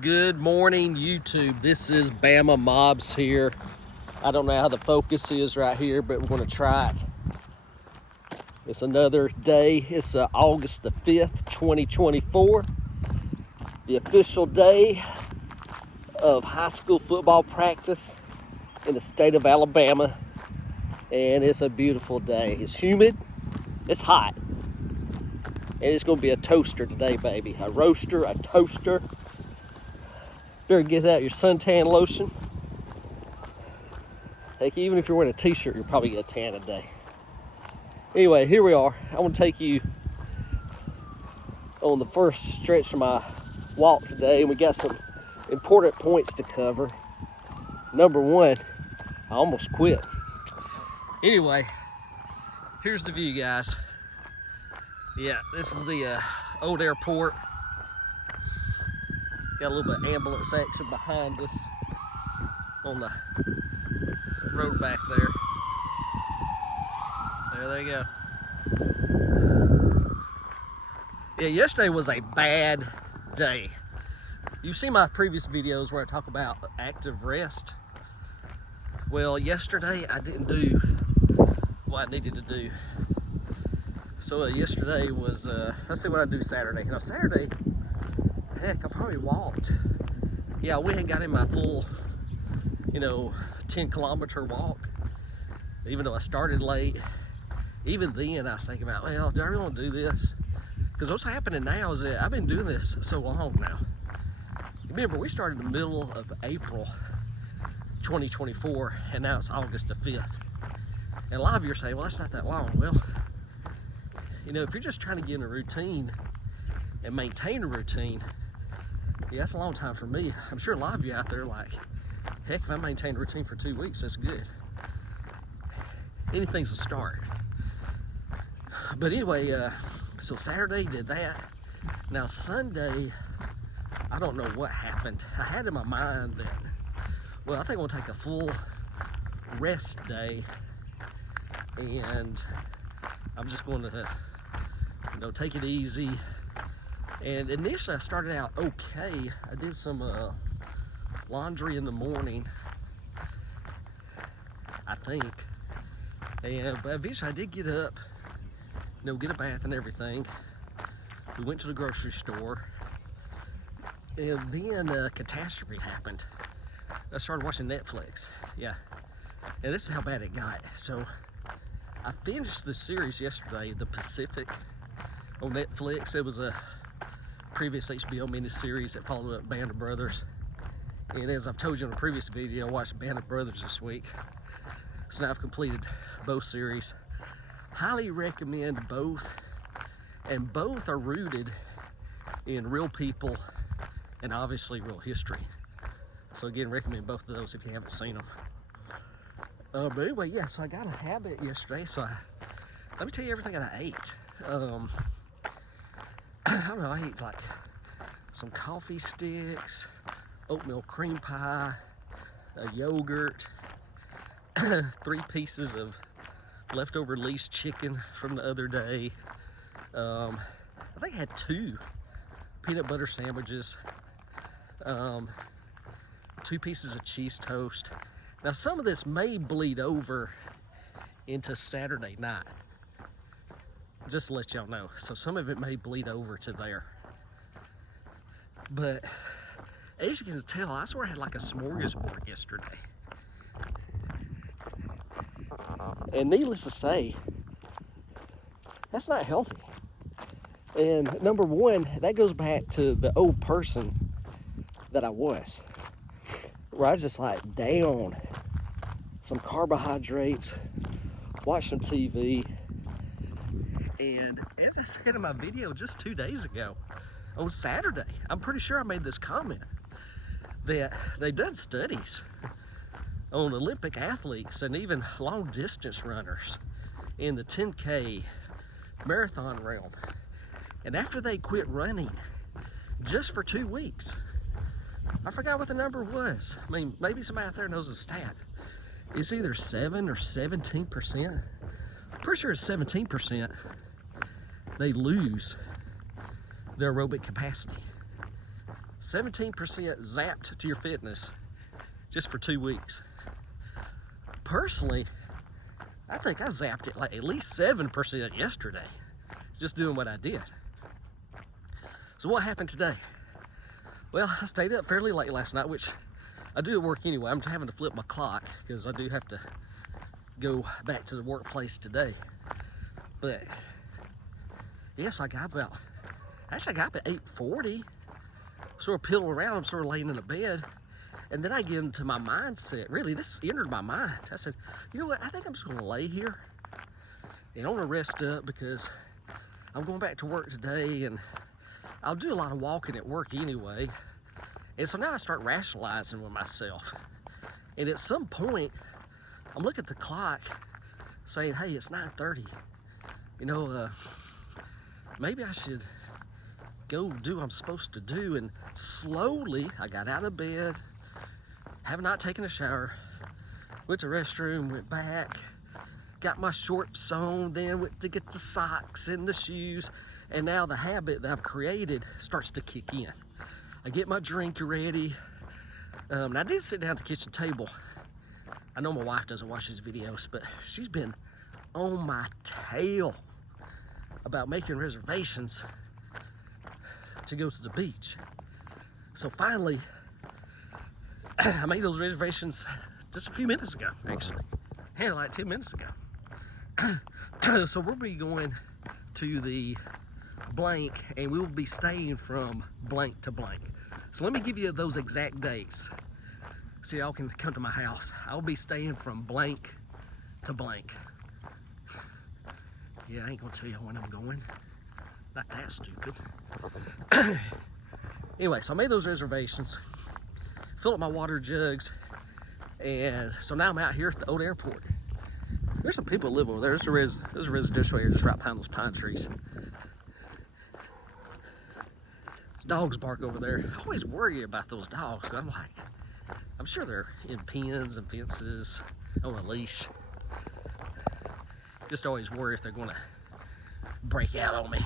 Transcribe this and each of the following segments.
Good morning, YouTube. This is Bama Mobs here. I don't know how the focus is right here, but we're going to try it. It's another day. It's August the 5th, 2024. The official day of high school football practice in the state of Alabama. And it's a beautiful day. It's humid. It's hot. And it's going to be a toaster today, baby. A roaster, a toaster. Better get out your suntan lotion. Heck, even if you're wearing a t-shirt, you'll probably get a tan today. Anyway, here we are. I want to take you on the first stretch of my walk today. We got some important points to cover. Number one, I almost quit. Anyway, here's the view, guys. Yeah, this is the old airport. Got a little bit of ambulance action behind us on the road back there. There they go. Yeah, yesterday was a bad day. You've seen my previous videos where I talk about active rest. Well, yesterday I didn't do what I needed to do. So yesterday was, let's see what I do Saturday. Now Saturday, heck, I probably walked. Yeah, we hadn't got in my full, 10-kilometer walk. Even though I started late, even then I was thinking about, well, do I really want to do this? Because what's happening now is that I've been doing this so long now. Remember, we started in the middle of April 2024, and now it's August the 5th. And a lot of you are saying, well, that's not that long. Well, if you're just trying to get in a routine and maintain a routine, yeah, that's a long time for me. I'm sure a lot of you out there are like, heck, if I maintain a routine for 2 weeks, that's good. Anything's a start. But anyway, so Saturday did that. Now Sunday, I don't know what happened. I had in my mind that, well, I think we'll take a full rest day, and I'm just going to, take it easy. And initially I started out okay. I did some laundry in the morning, I think. And but eventually I did get up, get a bath and everything. We went to the grocery store, and then a catastrophe happened. I started watching Netflix. Yeah, and this is how bad it got. So I finished the series yesterday, The Pacific, on Netflix. It was a previous HBO miniseries that followed up Band of Brothers. And as I've told you in a previous video, I watched Band of Brothers this week. So now I've completed both series. Highly recommend both. And both are rooted in real people and obviously real history. So again, recommend both of those if you haven't seen them. But anyway, yeah, so I got a habit yesterday. So let me tell you everything that I ate. I don't know, I ate like some coffee sticks, oatmeal cream pie, a yogurt, 3 pieces of leftover least chicken from the other day. I think I had 2 peanut butter sandwiches, 2 pieces of cheese toast. Now some of this may bleed over into Saturday night, just to let y'all know. So some of it may bleed over to there. But as you can tell, I swear I had like a smorgasbord yesterday. And needless to say, that's not healthy. And number one, that goes back to the old person that I was, where I was just like down some carbohydrates, watch some TV. And as I said in my video just 2 days ago, on Saturday, I'm pretty sure I made this comment, that they've done studies on Olympic athletes and even long distance runners in the 10K marathon realm. And after they quit running just for 2 weeks, I forgot what the number was. I mean, maybe somebody out there knows the stat. It's either 7 or 17%. I'm pretty sure it's 17%. They lose their aerobic capacity. 17% zapped to your fitness just for 2 weeks. Personally, I think I zapped it like at least 7% yesterday, just doing what I did. So what happened today? Well, I stayed up fairly late last night, which I do at work anyway. I'm having to flip my clock because I do have to go back to the workplace today. But yes, I got up at 8:40. Sort of piddling around, I'm sort of laying in the bed. And then I get into my mindset. Really, this entered my mind. I said, you know what? I think I'm just gonna lay here and I'm gonna rest up because I'm going back to work today and I'll do a lot of walking at work anyway. And so now I start rationalizing with myself. And at some point, I'm looking at the clock saying, hey, it's 9:30. You know, maybe I should go do what I'm supposed to do. And slowly, I got out of bed, have not taken a shower, went to the restroom, went back, got my shorts on, then went to get the socks and the shoes. And now the habit that I've created starts to kick in. I get my drink ready. And I did sit down at the kitchen table. I know my wife doesn't watch these videos, but she's been on my tail about making reservations to go to the beach. So finally, I made those reservations just a few minutes ago, actually. Hey, like 10 minutes ago. So we'll be going to the blank and we will be staying from blank to blank. So let me give you those exact dates so y'all can come to my house. I'll be staying from blank to blank. Yeah, I ain't gonna tell you when I'm going. Not that stupid. Anyway, so I made those reservations, fill up my water jugs, and so now I'm out here at the old airport. There's some people living over there. There's a residential area just right behind those pine trees. Dogs bark over there. I always worry about those dogs. I'm like, I'm sure they're in pens and fences on a leash. Just always worry if they're gonna break out on me.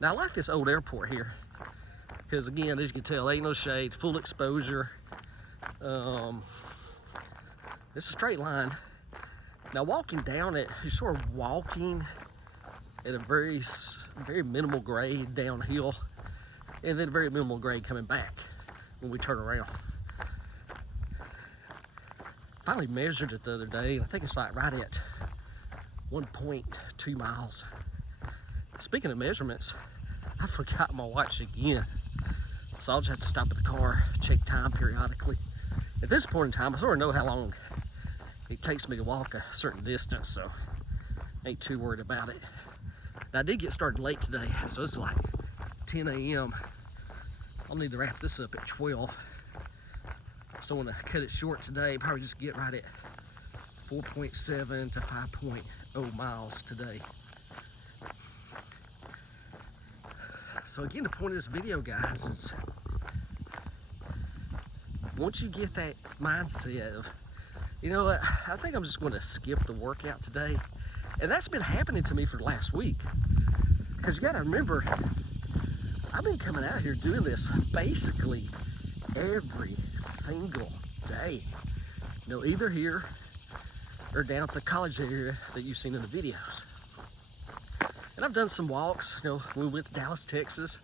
Now I like this old airport here because again, as you can tell, ain't no shade, full exposure. It's a straight line. Now walking down it, you're sort of walking at a very minimal grade downhill, and then a very minimal grade coming back when we turn around. Finally measured it the other day, and I think it's like right at 1.2 miles. Speaking of measurements, I forgot my watch again. So I'll just have to stop at the car, check time periodically. At this point in time, I sort of know how long it takes me to walk a certain distance, so I ain't too worried about it. Now, I did get started late today, so it's like 10 a.m. I'll need to wrap this up at 12. So I'm gonna cut it short today, probably just get right at 4.7 to 5.0 miles today. So again, the point of this video, guys, is once you get that mindset of, you know what, I think I'm just gonna skip the workout today. And that's been happening to me for the last week. Because you gotta remember, I've been coming out here doing this basically every single day. You know, either here or down at the college area that you've seen in the videos. And I've done some walks, you know, when we went to Dallas, Texas.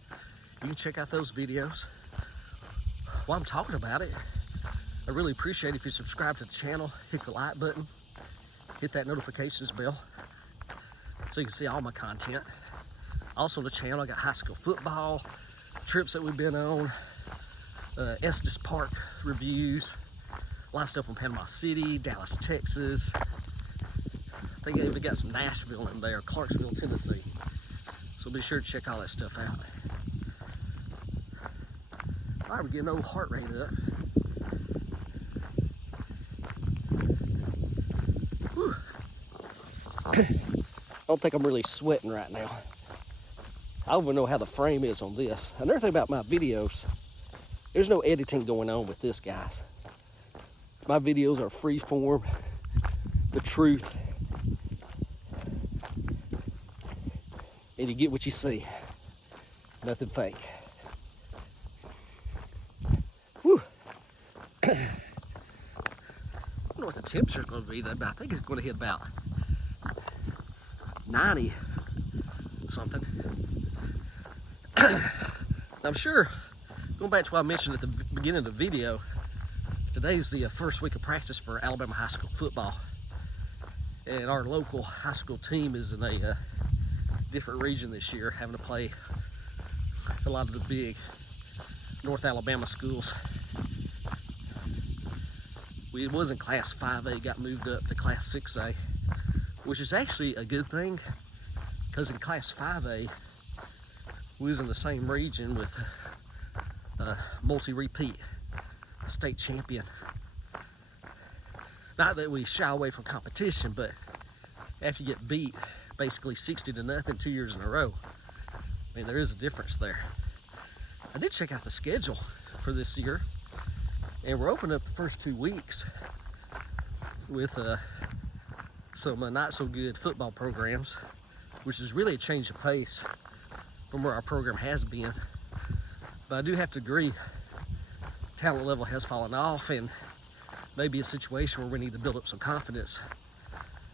You can check out those videos. While I'm talking about it, I really appreciate it if you subscribe to the channel, hit the like button, hit that notifications bell so you can see all my content. Also on the channel, I got high school football, trips that we've been on, Estes Park reviews, a lot of stuff from Panama City, Dallas, Texas. I think I even got some Nashville in there, Clarksville, Tennessee. So be sure to check all that stuff out. All right, we're getting old heart rate up. Whew. I don't think I'm really sweating right now. I don't even know how the frame is on this. Another thing about my videos, there's no editing going on with this, guys. My videos are free form, the truth, and you get what you see. Nothing fake. Whew. I don't know what the temperature is going to be, though, but I think it's going to hit about 90 something. I'm sure, going back to what I mentioned at the beginning of the video, today's the first week of practice for Alabama high school football. And our local high school team is in a different region this year, having to play a lot of the big North Alabama schools. We was in Class 5A, got moved up to Class 6A, which is actually a good thing, because in Class 5A, we was in the same region with a multi-repeat state champion. Not that we shy away from competition, but after you get beat basically 60-0 2 years in a row, I mean, there is a difference there. I did check out the schedule for this year, and we're opening up the first 2 weeks with some not so good football programs, which is really a change of pace from where our program has been. But I do have to agree, talent level has fallen off, and maybe a situation where we need to build up some confidence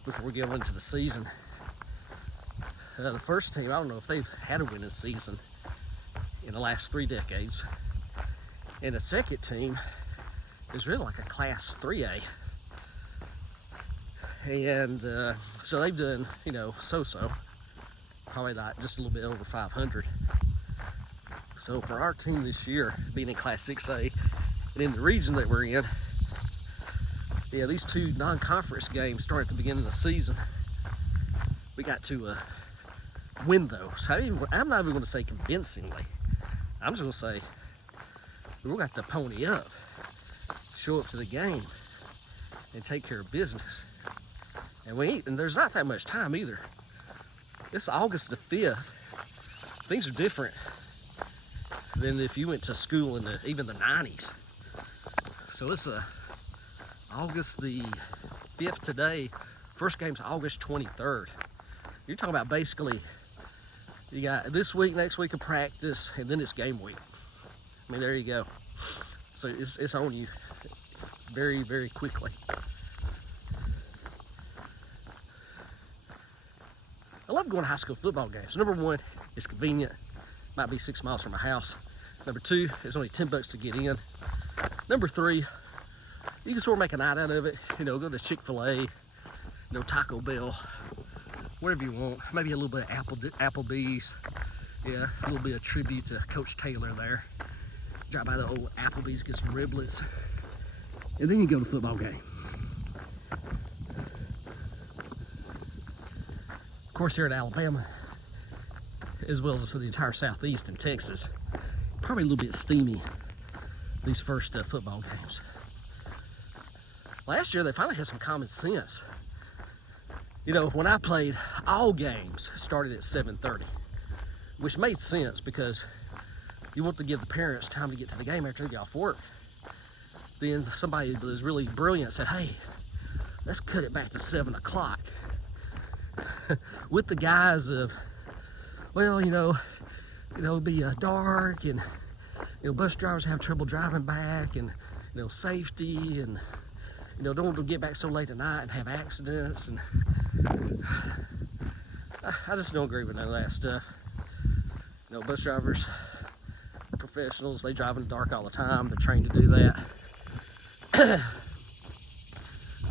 before we get into the season. The first team, I don't know if they've had a winning season in the last 3 decades. And the second team is really like a Class 3A. And so they've done, you know, so-so. Probably like just a little bit over 500. So for our team this year, being in Class 6A, and in the region that we're in, yeah, these 2 non-conference games start at the beginning of the season. We got to win those. I'm not even going to say convincingly. I'm just going to say we're going to have to pony up, show up to the game, and take care of business. And there's not that much time either. It's August the 5th. Things are different than if you went to school in even the 90s. So it's August the 5th today. First game's August 23rd. You're talking about basically, you got this week, next week of practice, and then it's game week. I mean, there you go. So it's on you very, very quickly. I love going to high school football games. Number one, it's convenient. Might be 6 miles from my house. Number two, it's only $10 to get in. Number three, you can sort of make a night out of it. You know, go to Chick-fil-A, you know, Taco Bell, whatever you want. Maybe a little bit of Applebee's. Yeah, a little bit of tribute to Coach Taylor there. Drop by the old Applebee's, get some riblets. And then you go to the football game. Of course, here in Alabama, as well as the entire Southeast and Texas, probably a little bit steamy, these first football games. Last year, they finally had some common sense. You know, when I played, all games started at 7:30, which made sense because you want to give the parents time to get to the game after they get off work. Then somebody that was really brilliant said, hey, let's cut it back to 7 o'clock. With the guise of, well, you know, it'll be dark, and you know, bus drivers have trouble driving back, and you know, safety, and you know, don't want to get back so late at night and have accidents. And I just don't agree with none of that stuff. You know, bus drivers are professionals. They drive in the dark all the time. They're trained to do that. I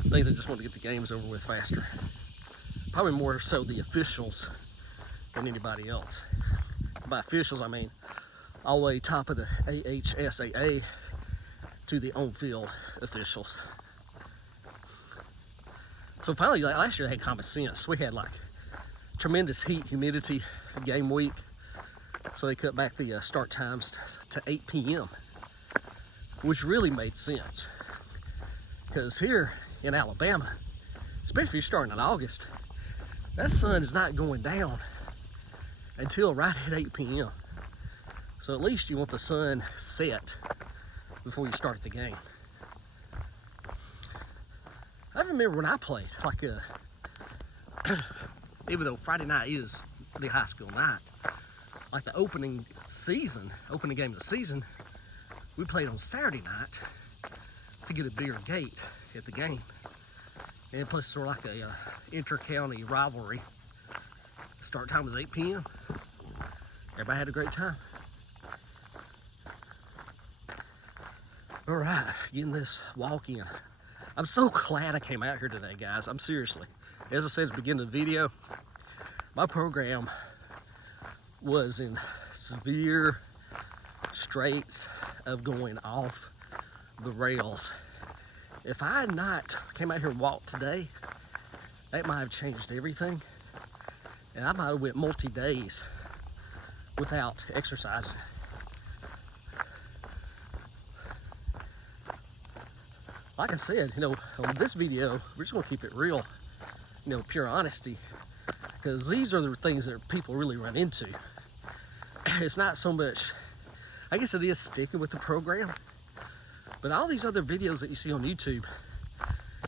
think they just want to get the games over with faster. Probably more so the officials than anybody else. By officials, I mean all the way top of the AHSAA to the on-field officials. So finally, like last year, they had common sense. We had like tremendous heat, humidity, game week. So they cut back the start times to 8 p.m., which really made sense. Because here in Alabama, especially if you're starting in August, that sun is not going down until right at 8 p.m. So at least you want the sun set before you start the game. I remember when I played, like even though Friday night is the high school night, like the opening game of the season, we played on Saturday night to get a bigger gate at the game. And plus it's sort of like a inter-county rivalry. Start time was 8 p.m. Everybody had a great time. All right, getting this walk in. I'm so glad I came out here today, guys. I'm seriously. As I said at the beginning of the video, my program was in severe straits of going off the rails. If I had not came out here and walked today, that might have changed everything. And I might have went multi-days without exercising. Like I said, you know, on this video, we're just gonna keep it real, you know, pure honesty, because these are the things that people really run into. It's not so much, I guess it is sticking with the program, but all these other videos that you see on YouTube,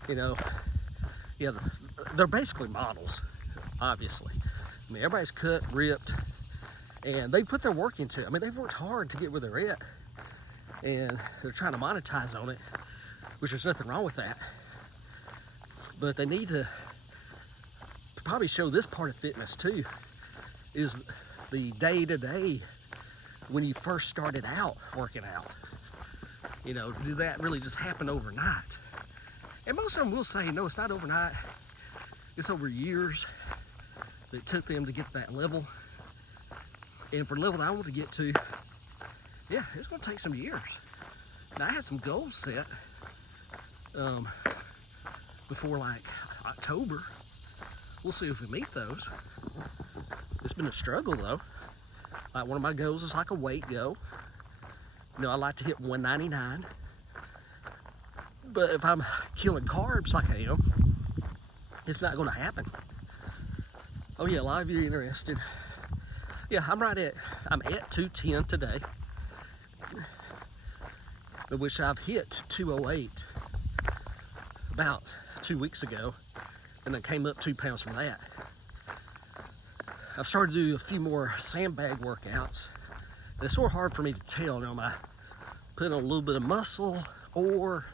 you know, yeah, they're basically models, obviously. I mean, everybody's cut, ripped, and they put their work into it. I mean, they've worked hard to get where they're at, and they're trying to monetize on it, which there's nothing wrong with that. But they need to probably show this part of fitness too, is the day-to-day when you first started out working out. You know, did that really just happen overnight? And most of them will say, no, it's not overnight. It's over years that it took them to get to that level. And for the level that I want to get to, yeah, it's gonna take some years. Now, I had some goals set before like October. We'll see if we meet those. It's been a struggle though. Like one of my goals is like a weight goal. You know, I like to hit 199. But if I'm killing carbs like I am, it's not gonna happen. Oh yeah, a lot of you are interested. Yeah, I'm at 210 today, which I've hit 208 about 2 weeks ago, and then came up 2 pounds from that. I've started to do a few more sandbag workouts, and it's sort of hard for me to tell, you know, am I putting on a little bit of muscle, or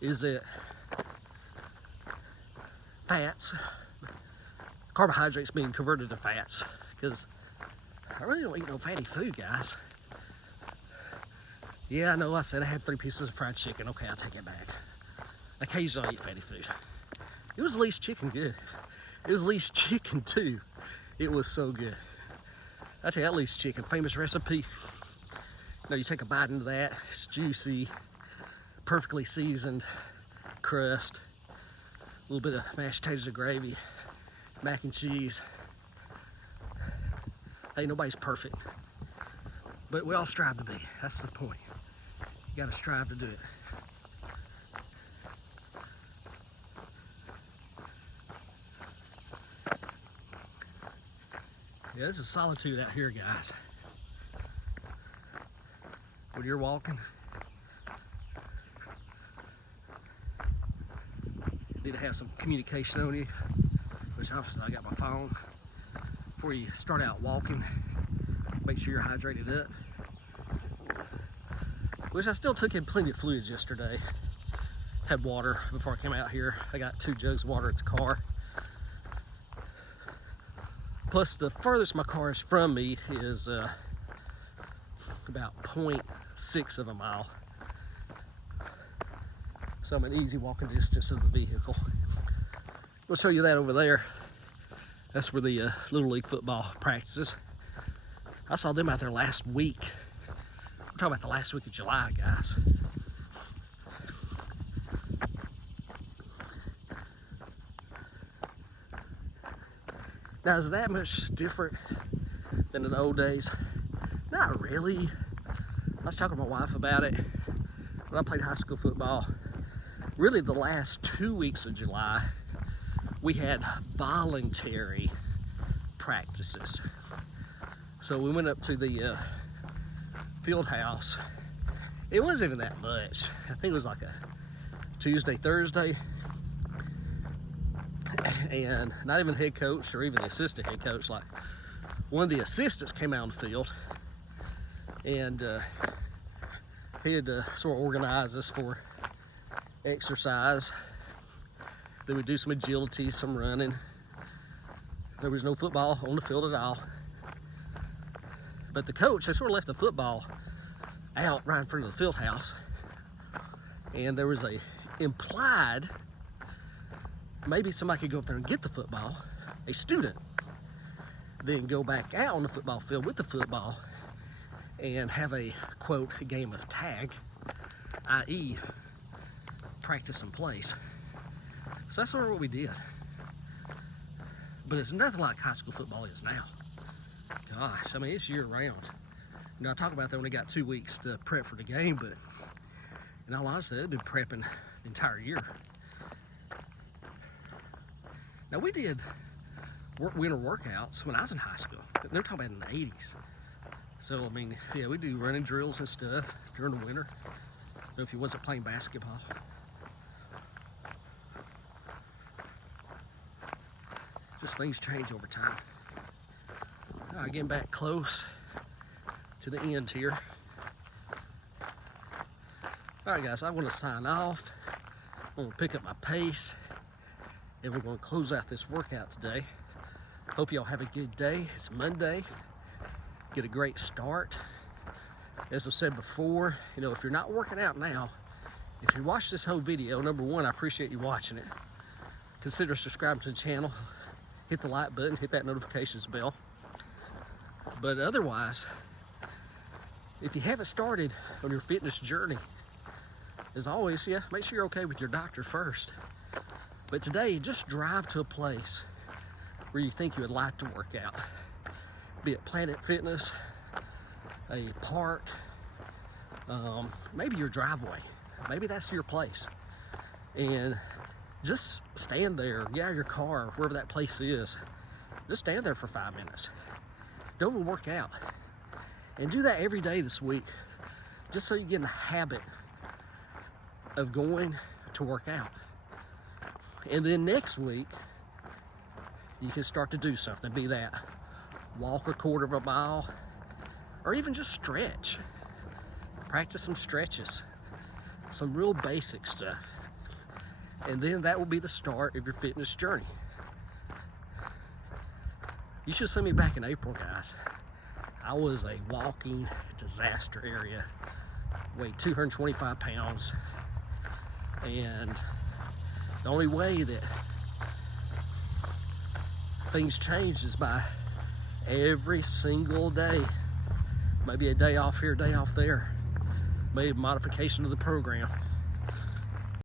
is it fats, carbohydrates being converted to fats? Because I really don't eat no fatty food, guys. Yeah, I know I said I had 3 pieces of fried chicken. Okay, I'll take it back. Occasionally I eat fatty food. It was at least chicken good. It was at least chicken too. It was so good. I tell you, at least chicken, famous recipe. You know, you take a bite into that, it's juicy, perfectly seasoned crust, a little bit of mashed potatoes and gravy, mac and cheese. Hey, nobody's perfect, but we all strive to be. That's the point. You gotta strive to do it. Yeah, this is solitude out here, guys. When you're walking, you need to have some communication on you, which obviously I got my phone. Before you start out walking, make sure you're hydrated up. Which I still took in plenty of fluids yesterday. Had water before I came out here. I got 2 jugs of water at the car. Plus, the furthest my car is from me is about 0.6 of a mile. So I'm an easy walking distance of the vehicle. We'll show you that over there. That's where the Little League football practices. I saw them out there last week. We're talking about the last week of July, guys. Now, is that much different than in the old days? Not really. I was talking to my wife about it when I played high school football. Really, the last 2 weeks of July, we had voluntary practices. So we went up to the field house. It wasn't even that much. I think it was like a Tuesday, Thursday. And not even head coach or even the assistant head coach, like one of the assistants came out on the field, and he had to sort of organize us for exercise. Then we do some agility, some running. There was no football on the field at all. But the coach, they sort of left the football out right in front of the field house. And there was a implied, maybe somebody could go up there and get the football, a student, then go back out on the football field with the football and have a, quote, game of tag, i.e. practice in place. So that's sort of what we did. But it's nothing like high school football is now. Gosh, I mean, it's year round. You know, I talk about they only got 2 weeks to prep for the game, but in all honesty, they've been prepping the entire year. Now, we did winter workouts when I was in high school. They're talking about in the 80s. So, I mean, yeah, we do running drills and stuff during the winter. You know, if you wasn't playing basketball. Just things change over time. All right, getting back close to the end here. All right, guys, I want to sign off. I'm going to pick up my pace, and we're going to close out this workout today. Hope y'all have a good day. It's Monday. Get a great start. As I said before, you know, if you're not working out now, if you watch this whole video, number one, I appreciate you watching it. Consider subscribing to the channel. Hit the like button, hit that notifications bell. But otherwise, if you haven't started on your fitness journey, as always, yeah, make sure you're okay with your doctor first. But today, just drive to a place where you think you would like to work out. Be it Planet Fitness, a park, maybe your driveway. Maybe that's your place. And just stand there, get out of your car, wherever that place is. Just stand there for 5 minutes. Go and work out. And do that every day this week, just so you get in the habit of going to work out. And then next week, you can start to do something. Be that walk 1/4 mile, or even just stretch. Practice some stretches, some real basic stuff. And then that will be the start of your fitness journey. You should see me back in April, guys. I was a walking disaster area. Weighed 225 pounds. And the only way that things change is by every single day. Maybe a day off here, a day off there. Maybe a modification of the program.